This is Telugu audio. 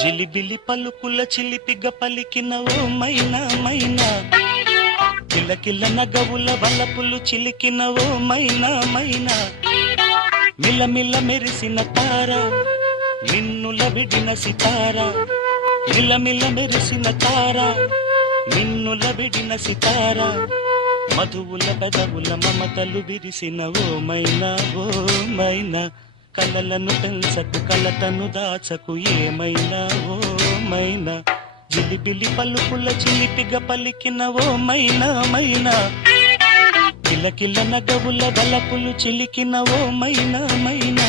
జిలిబిలి పలుకుల చిలిపిగ పలికిన ఓ మైనా మైనా, కిలకిల నగవుల వలపులు చిలికిన ఓ మైనా మైనా, మిలమిల మెరిసిన తార నిన్నుల విడిన సితార, మిలమిల మెరిసిన తార నిన్నుల విడిన సితార, మధువుల పెదవుల మమతలు విరిసిన ఓ మైనా ఓ మైనా, కలలను పెంచకు కలతను దాచకు ఏమైనా ఓ మైనా, జిలిబిలి పలుకుల చిలిపిగ పలికిన ఓ మైనా మైనా, కిలకిల నగవుల వలపులు చిలికిన ఓ మైనా మైనా.